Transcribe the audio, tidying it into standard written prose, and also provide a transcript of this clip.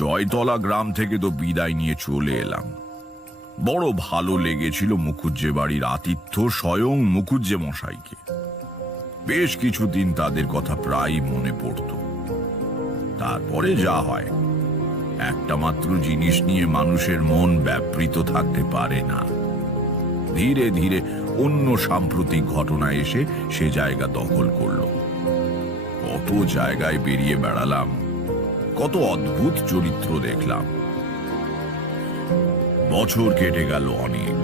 জয়তলা গ্রাম থেকে তো বিদায় নিয়ে চলে এলাম। বড় ভালো লেগেছিল মুখুজ্জে বাড়ির আতিথ্য স্বয়ং মুখুজ্জে মশাইকে। বেশ কিছুদিন তাদের কথা প্রায়ই মনে পড়ত। তারপরে যা হয়, একটা মাত্র জিনিস নিয়ে মানুষের মন ব্যাপৃত থাকতে পারে না। ধীরে ধীরে অন্য সাম্প্রতিক ঘটনা এসে সে জায়গা দখল করল। কত জায়গায় বেরিয়ে বেড়ালাম, কত অদ্ভুত চরিত্র দেখলাম। বছর কেটে গেল অনেক।